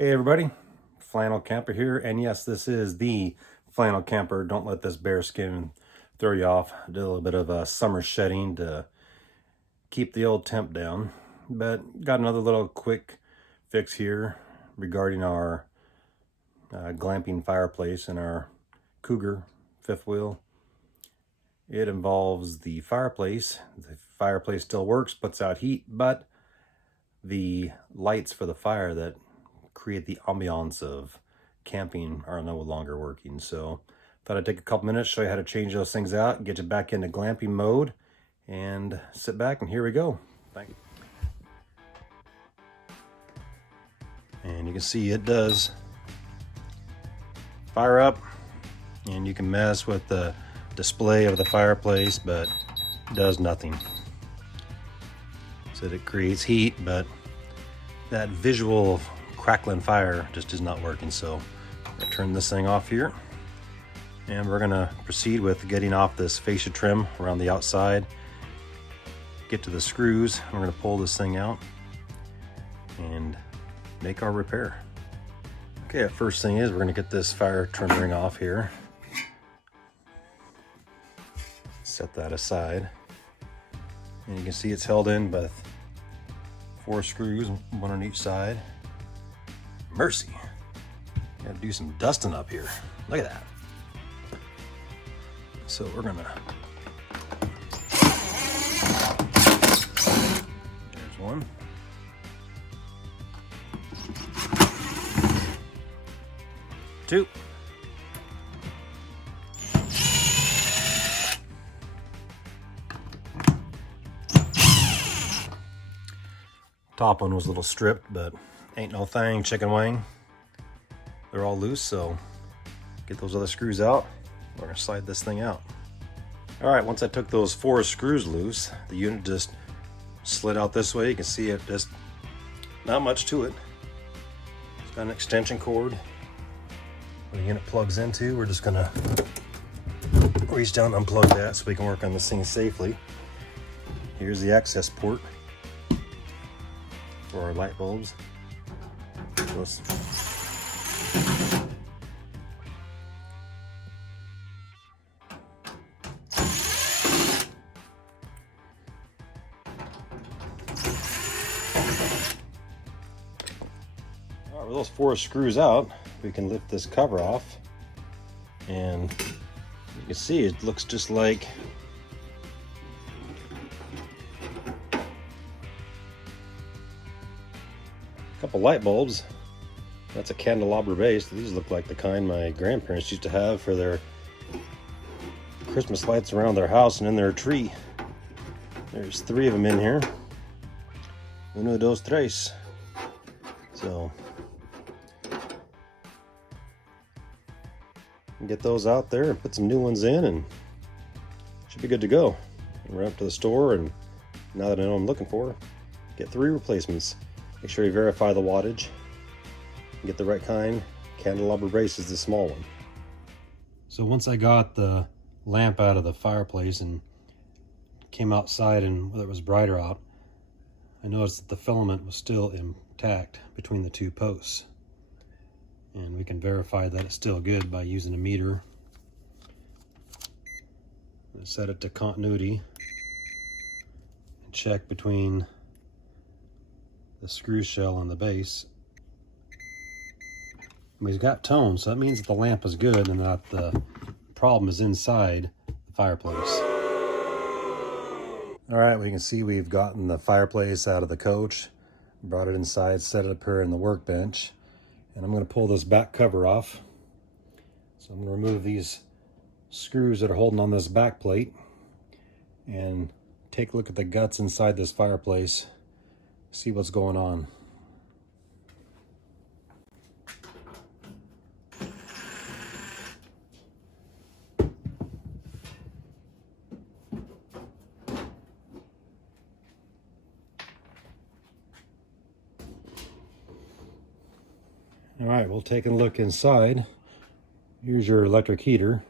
Hey everybody, Flannel Camper here, and yes, this is the Flannel Camper. Don't let this bear skin throw you off. I did a little bit of a summer shedding to keep the old temp down, but got another little quick fix here regarding our glamping fireplace in our Cougar fifth wheel. It involves the fireplace. The fireplace still works, puts out heat, but the lights for the fire that create the ambiance of camping are no longer working. So thought I'd take a couple minutes, show you how to change those things out, get you back into glamping mode, and sit back, and here we go. Thank you. And you can see it does fire up, and you can mess with the display of the fireplace, but it does nothing. So it creates heat, but that visual crackling fire just is not working. So I'm gonna turn this thing off here, and we're gonna proceed with getting off this fascia trim around the outside, get to the screws. We're gonna pull this thing out and make our repair. Okay, first thing is we're gonna get this fire trim ring off here. Set that aside, and you can see it's held in with 4 screws, one on each side. Mercy, gotta do some dusting up here. Look at that. So we're gonna, there's one. Two. Top one was a little stripped, but ain't no thing, chicken wing. They're all loose, so get those other screws out. We're gonna slide this thing out. All right, once I took those 4 screws loose, the unit just slid out this way. You can see it just, not much to it. It's got an extension cord where the unit plugs into. We're just gonna reach down and unplug that so we can work on this thing safely. Here's the access port for our light bulbs. All right, with those 4 screws out, we can lift this cover off, and you can see it looks just like a couple light bulbs. That's a candelabra base. These look like the kind my grandparents used to have for their Christmas lights around their house and in their tree. There's 3 of them in here. Uno, dos, tres. So get those out there and put some new ones in, and should be good to go. And we're up to the store, and now that I know what I'm looking for, get 3 replacements. Make sure you verify the wattage. Get the right kind. Candelabra base is the small one. So once I got the lamp out of the fireplace and came outside, and whether it was brighter out, I noticed that the filament was still intact between the 2 posts. And we can verify that it's still good by using a meter. Set it to continuity and check between the screw shell and the base. We've got tone, so that means that the lamp is good and that the problem is inside the fireplace. All right, we can see we've gotten the fireplace out of the coach, brought it inside, set it up here in the workbench, and I'm going to pull this back cover off. So I'm going to remove these screws that are holding on this back plate and take a look at the guts inside this fireplace, see what's going on. All right, we'll take a look inside. Here's your electric heater.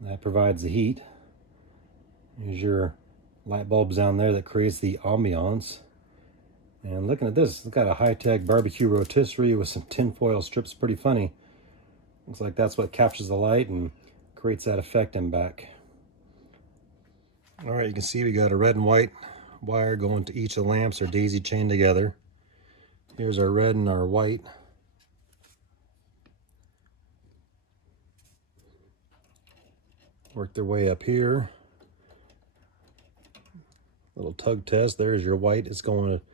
That provides the heat. Here's your light bulbs down there that creates the ambiance. And looking at this, it's got a high-tech barbecue rotisserie with some tinfoil strips. Pretty funny. Looks like that's what captures the light and creates that effect in back. All right, you can see we got a red and white wire going to each of the lamps. They're daisy chained together. Here's our red and our white. Work their way up here. Little tug test. There's your white. It's going to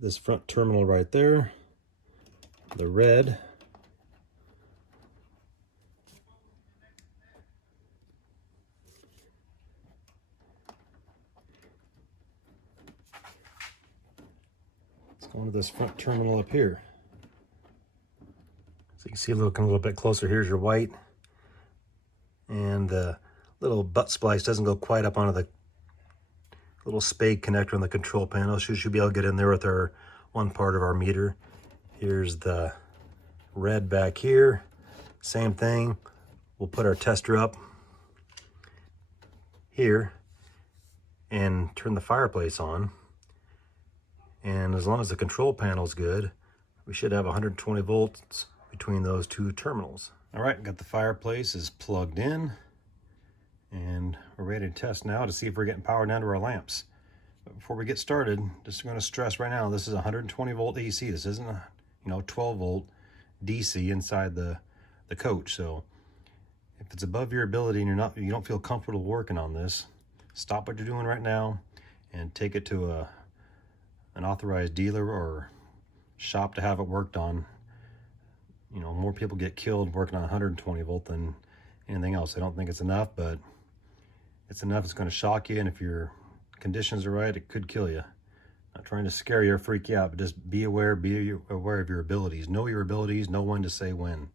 this front terminal right there. The red. It's going to this front terminal up here. So you can see looking a little bit closer. Here's your white. And the little butt splice doesn't go quite up onto the little spade connector on the control panel. So you should be able to get in there with our one part of our meter. Here's the red back here. Same thing. We'll put our tester up here and turn the fireplace on. And as long as the control panel is good, we should have 120 volts between those two terminals. All right, got the fireplace is plugged in, and we're ready to test now to see if we're getting power down to our lamps. But before we get started, just going to stress right now, this is 120 volt AC. This isn't a 12 volt DC inside the coach. So if it's above your ability and you don't feel comfortable working on this, stop what you're doing right now and take it to an authorized dealer or shop to have it worked on. More people get killed working on 120 volt than anything else. I don't think it's enough, but it's enough. It's going to shock you, and if your conditions are right, it could kill you. Not trying to scare you or freak you out, but just be aware of your abilities. Know your abilities, know when to say when.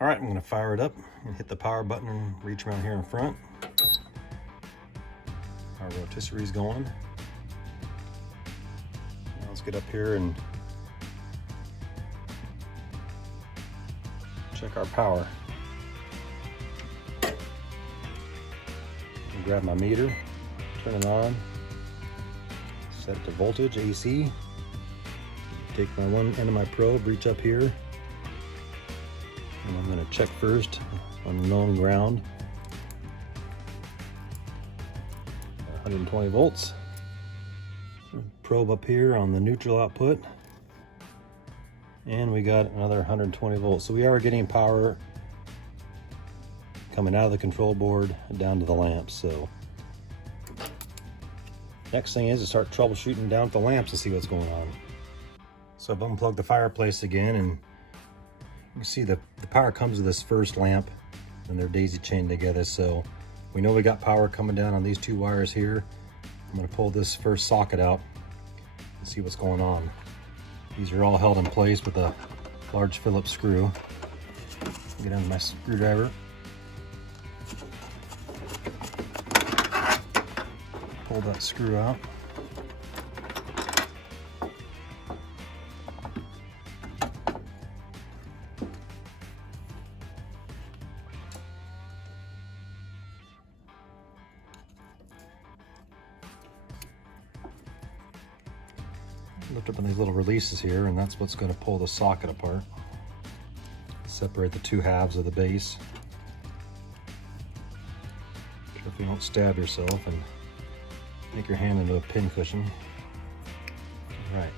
All right, I'm going to fire it up and hit the power button and reach around here in front. Our rotisserie is going. Now let's get up here and check our power. Grab my meter, turn it on, set it to voltage, AC. Take my one end of my probe, reach up here, and I'm going to check first on the known ground. 120 volts. Probe up here on the neutral output. And we got another 120 volts. So we are getting power coming out of the control board down to the lamps. So next thing is to start troubleshooting down at the lamps to see what's going on. So I've unplugged the fireplace again, and you can see the power comes to this first lamp, and they're daisy chained together. So we know we got power coming down on these two wires here. I'm going to pull this first socket out and see what's going on. These are all held in place with a large Phillips screw. Get into my screwdriver. Pull that screw out. Lift up on these little releases here, and that's what's going to pull the socket apart. Separate the two halves of the base. Careful you don't stab yourself and make your hand into a pin cushion. All right.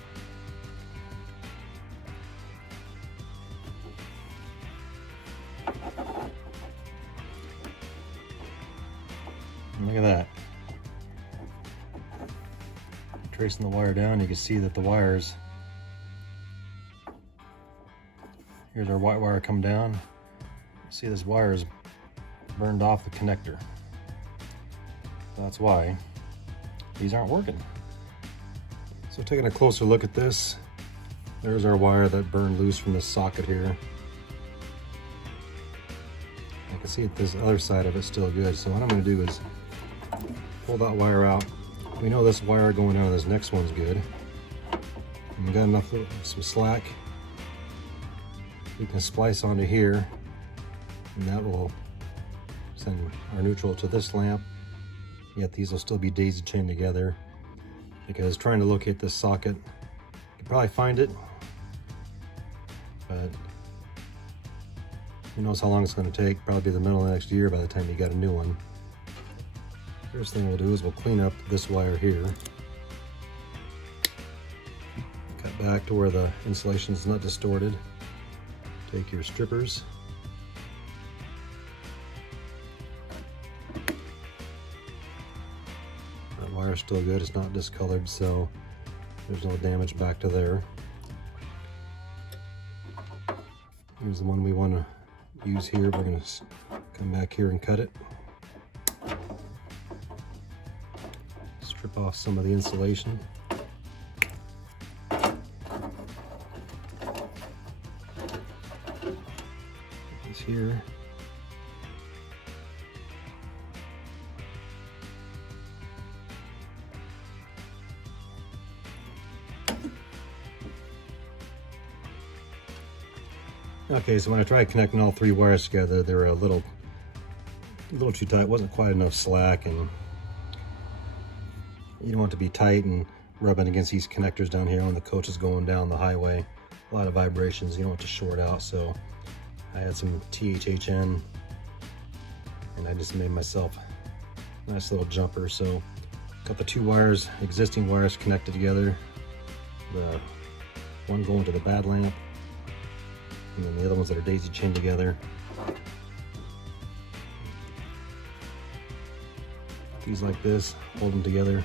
Look at that. Tracing the wire down, you can see that the wires, here's our white wire come down. See, this wire is burned off the connector. That's why these aren't working. So taking a closer look at this, there's our wire that burned loose from the socket here. I can see that this other side of it's still good. So what I'm going to do is pull that wire out. We know this wire going down to this next one's good. And we got enough, some slack. We can splice onto here, and that will send our neutral to this lamp. Yet these will still be daisy chained together. because trying to locate this socket, you can probably find it, but who knows how long it's going to take. Probably the middle of next year by the time you got a new one. First thing we'll do is we'll clean up this wire here. Cut back to where the insulation is not distorted. Take your strippers. That wire's still good, it's not discolored, so there's no damage back to there. Here's the one we want to use here. We're going to come back here and cut it. Strip off some of the insulation. This here. Okay, so when I tried connecting all three wires together, they were a little too tight. It wasn't quite enough slack, and you don't want it to be tight and rubbing against these connectors down here when the coach is going down the highway. A lot of vibrations, you don't want to short out, so I had some THHN, and I just made myself a nice little jumper. So got the two wires, existing wires connected together, the one going to the bad lamp, and then the other ones that are daisy chained together. These like this, hold them together,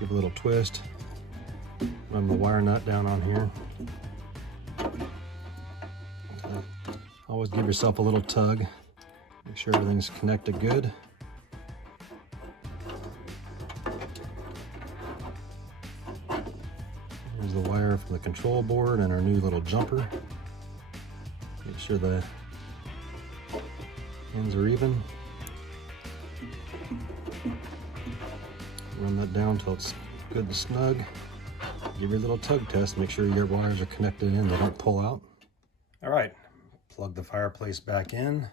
give a little twist, run the wire nut down on here. Always give yourself a little tug, make sure everything's connected good. Here's the wire from the control board and our new little jumper. Make sure the ends are even. Run that down until it's good and snug. Give your little tug test, make sure your wires are connected in, they don't pull out. All right, plug the fireplace back in.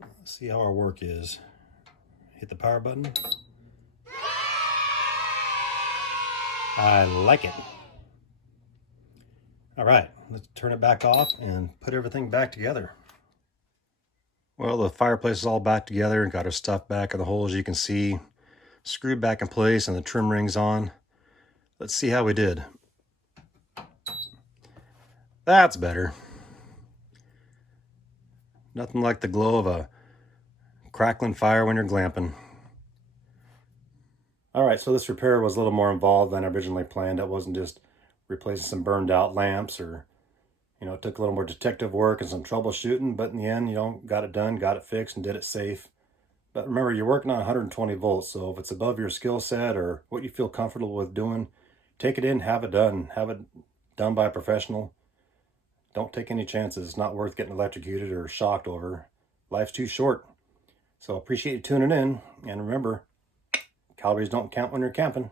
Let's see how our work is. Hit the power button. I like it. All right, let's turn it back off and put everything back together. Well, the fireplace is all back together and got our stuff back in the hole, as you can see. Screwed back in place and the trim rings on. Let's see how we did. That's better. Nothing like the glow of a crackling fire when you're glamping. All right, so this repair was a little more involved than originally planned. It wasn't just replacing some burned out lamps, or, you know, it took a little more detective work and some troubleshooting, but in the end, you know, got it done, got it fixed, and did it safe. But remember, you're working on 120 volts, so if it's above your skill set or what you feel comfortable with doing, take it in, have it done. Have it done by a professional. Don't take any chances. It's not worth getting electrocuted or shocked over. Life's too short. So appreciate you tuning in, and remember, calories don't count when you're camping.